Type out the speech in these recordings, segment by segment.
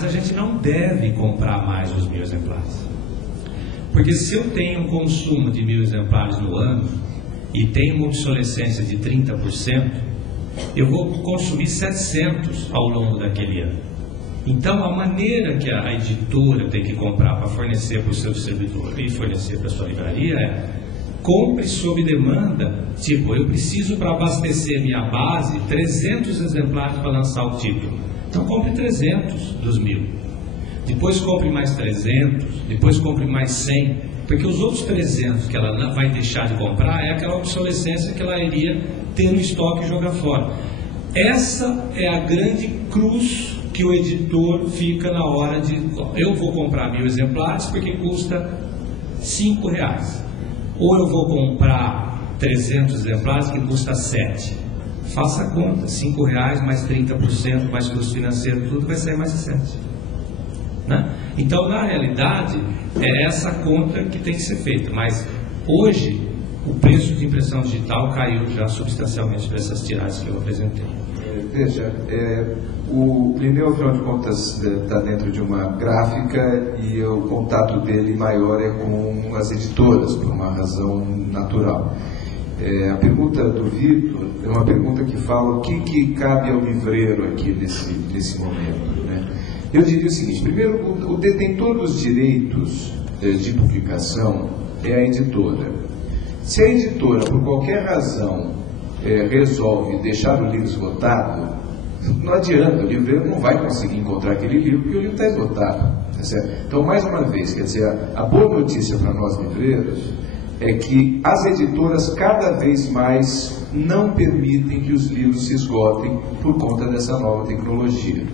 Mas a gente não deve comprar mais os 1.000 exemplares. Porque se eu tenho um consumo de 1.000 exemplares no ano e tenho uma obsolescência de 30%, eu vou consumir 700 ao longo daquele ano. Então, a maneira que a editora tem que comprar para fornecer para o seu distribuidor e fornecer para a sua livraria é: compre sob demanda. Tipo, eu preciso para abastecer minha base 300 exemplares para lançar o título. Então, compre 300 dos 1.000. Depois compre mais 300, depois compre mais 100, porque os outros 300 que ela não vai deixar de comprar é aquela obsolescência que ela iria ter no estoque e jogar fora. Essa é a grande cruz que o editor fica na hora de: eu vou comprar 1.000 exemplares porque custa R$5, ou eu vou comprar 300 exemplares que custa 7. Faça a conta, R$5 mais 30% mais custo financeiro, tudo vai sair mais de 7. Né? Então, na realidade, é essa conta que tem que ser feita. Mas hoje o preço de impressão digital caiu já substancialmente para essas tiragens que eu apresentei. Veja, o Plineu, afinal de contas, está dentro de uma gráfica e o contato dele maior é com as editoras, por uma razão natural. A pergunta do Vitor é uma pergunta que fala o que cabe ao livreiro aqui nesse momento, né? Eu diria o seguinte: primeiro, o detentor dos direitos de publicação é a editora. Se a editora, por qualquer razão, resolve deixar o livro esgotado, não adianta, o livreiro não vai conseguir encontrar aquele livro porque o livro está esgotado. Tá certo? Então, mais uma vez, quer dizer, a boa notícia para nós livreiros é que as editoras cada vez mais não permitem que os livros se esgotem por conta dessa nova tecnologia.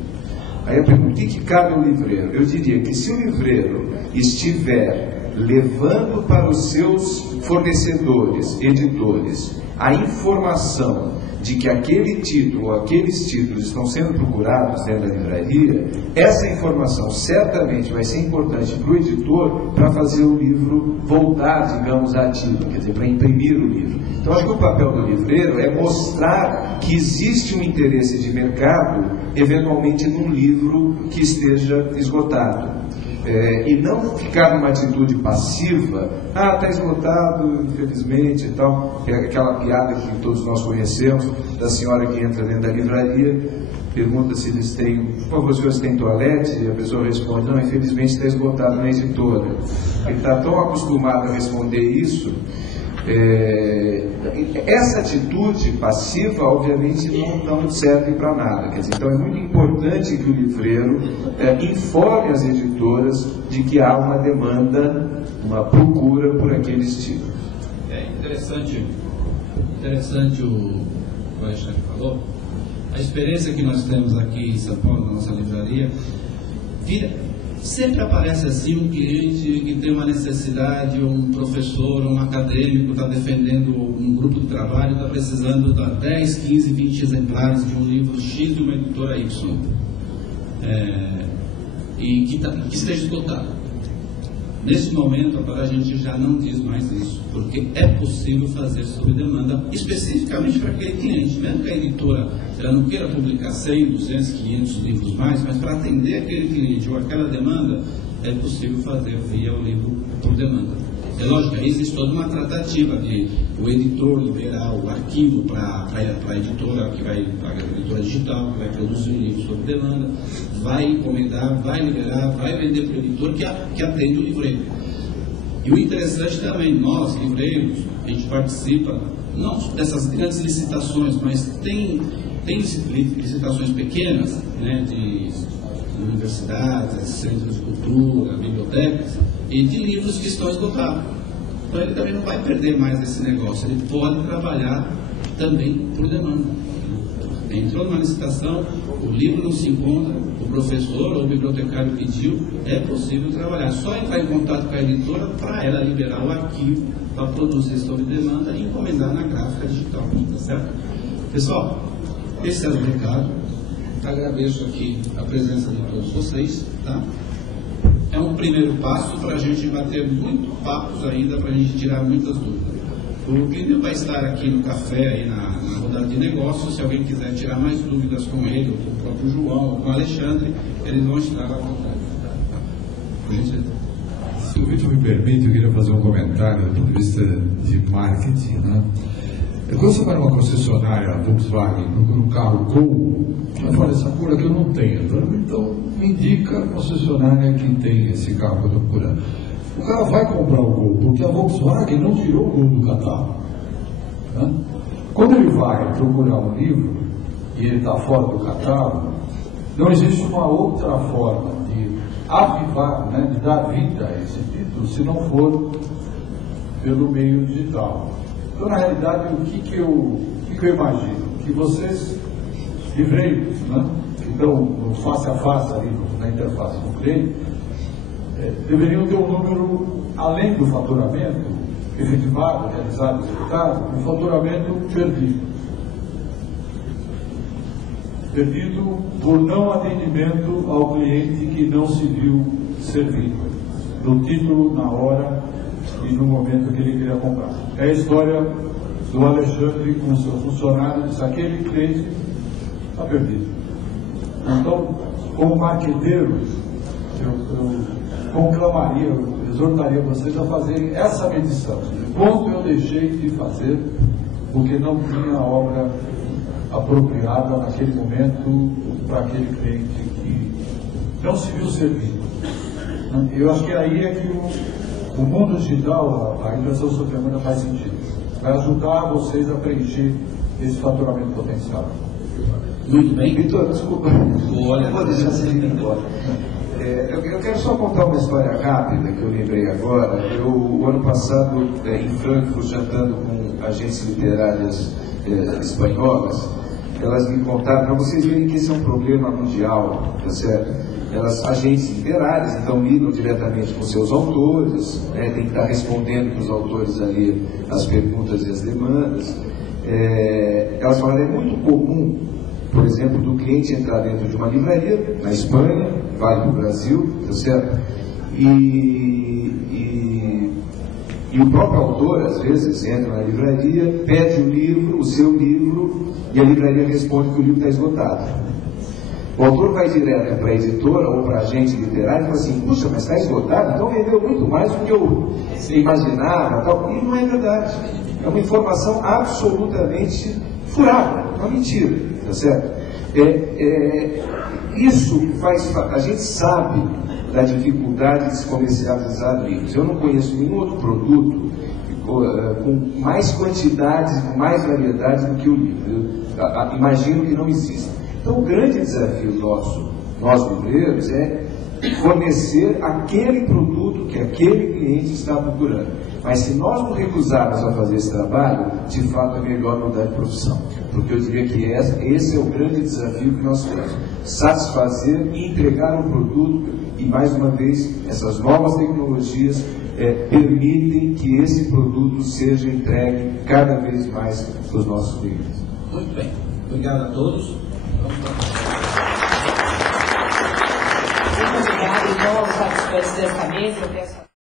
Aí eu pergunto: o que cabe ao livreiro? Eu diria que se o livreiro estiver levando para os seus fornecedores, editores, a informação de que aquele título ou aqueles títulos estão sendo procurados dentro da livraria, essa informação certamente vai ser importante para o editor para fazer o livro voltar, digamos, ativo, quer dizer, para imprimir o livro. Então, acho que o papel do livreiro é mostrar que existe um interesse de mercado, eventualmente, num livro que esteja esgotado. E não ficar numa atitude passiva: está esgotado, infelizmente, e tal. É aquela piada que todos nós conhecemos, da senhora que entra dentro da livraria, pergunta se eles têm, por favor, os senhores têm toalete? E a pessoa responde: não, infelizmente está esgotado na editora. Ele está tão acostumado a responder isso. Essa atitude passiva, obviamente, não serve para nada. Quer dizer, então é muito importante que o livreiro informe as editoras de que há uma demanda, uma procura por aqueles títulos. É interessante o que o Alexandre falou. A experiência que nós temos aqui em São Paulo, na nossa livraria, sempre aparece assim um cliente que tem uma necessidade, um professor, um acadêmico está defendendo um grupo de trabalho, está precisando de 10, 15, 20 exemplares de um livro X de uma editora Y, e que esteja esgotado. Nesse momento, agora a gente já não diz mais isso, porque é possível fazer sob demanda, especificamente para aquele cliente. Mesmo que a editora ela não queira publicar 100, 200, 500 livros mais, mas para atender aquele cliente ou aquela demanda, é possível fazer via o livro por demanda. É lógico, aí existe toda uma tratativa de o editor liberar o arquivo para a editora, a editora digital, que vai produzir o livro sob demanda, vai encomendar, vai liberar, vai vender para o editor que atende o livreiro. E o interessante também, nós, livreiros, a gente participa, não dessas grandes licitações, mas tem licitações pequenas, né, de universidades, centros de cultura, bibliotecas, e de livros que estão esgotados. Então ele também não vai perder mais esse negócio, ele pode trabalhar também por demanda. Entrou numa licitação, o livro não se encontra, o professor ou o bibliotecário pediu, é possível trabalhar. Só entrar em contato com a editora para ela liberar o arquivo para produzir sob demanda e encomendar na gráfica digital, tá certo? Pessoal, esse é o recado. Agradeço aqui a presença de todos vocês, tá? É um primeiro passo para a gente bater muitos papos ainda, para a gente tirar muitas dúvidas. O Clineu vai estar aqui no café, aí na rodada de negócios. Se alguém quiser tirar mais dúvidas com ele, ou com o próprio João, ou com o Alexandre, eles vão estar à vontade. Se o Vitor me permite, eu queria fazer um comentário do ponto de vista de marketing, né? Quando você vai numa concessionária Volkswagen, procura um carro Gol, eu falo, essa cor aqui eu não tenho. Então, me indica a concessionária que tem esse carro que eu estou procurando. O cara vai comprar o Gol, porque a Volkswagen não tirou o Gol do catálogo. Né? Quando ele vai procurar um livro, e ele está fora do catálogo, não existe uma outra forma de avivar, né, de dar vida a esse título, se não for pelo meio digital. Então, na realidade, o que eu imagino? Que vocês, livreiros, né, que estão no face a face ali, na interface com o cliente, deveriam ter um número, além do faturamento efetivado, realizado, executado, um faturamento perdido. Perdido por não atendimento ao cliente que não se viu servido, no título, na hora e no momento que ele queria comprar. É a história do Alexandre com o seu funcionário, disse, aquele cliente está perdido. Então, como marqueteiros, eu conclamaria, eu exortaria vocês a fazerem essa medição. Quanto eu deixei de fazer porque não tinha a obra apropriada naquele momento para aquele cliente que não se viu servido. Eu acho que aí é que o mundo digital, a impressão sobre demanda faz sentido. Vai ajudar vocês a preencher esse faturamento potencial. Muito bem. Vitor, desculpa. Olha, vou deixar você ir embora. Eu quero só contar uma história rápida que eu lembrei agora. O ano passado, em Frankfurt, jantando com agências literárias espanholas, elas me contaram, para vocês verem que esse é um problema mundial, tá certo? Agentes literárias, então lidam diretamente com seus autores, tem que estar respondendo para os autores ali as perguntas e as demandas. Elas falaram, é muito comum, por exemplo, do cliente entrar dentro de uma livraria, na Espanha, vale para o Brasil, tá certo? E o próprio autor, às vezes, entra na livraria, pede o livro, o seu livro, e a livraria responde que o livro está esgotado. O autor vai direto para a editora ou para a agente literário e fala assim, puxa, mas está esgotado, então vendeu muito mais do que eu imaginava, tal. E não é verdade. É uma informação absolutamente furada, uma mentira, tá certo? Isso faz, a gente sabe da dificuldade de se comercializar livros. Eu não conheço nenhum outro produto com mais quantidades, com mais variedades do que o livro. Eu imagino que não existe. Então, o grande desafio nosso, nós livreiros, é fornecer aquele produto que aquele cliente está procurando. Mas se nós nos recusarmos a fazer esse trabalho, de fato é melhor mudar de profissão. Porque eu diria que esse é o grande desafio que nós temos. Satisfazer e entregar um produto, e mais uma vez, essas novas tecnologias permitem que esse produto seja entregue cada vez mais para os nossos clientes. Muito bem. Obrigado a todos. Muito obrigado, então, aos participantes desta mesa.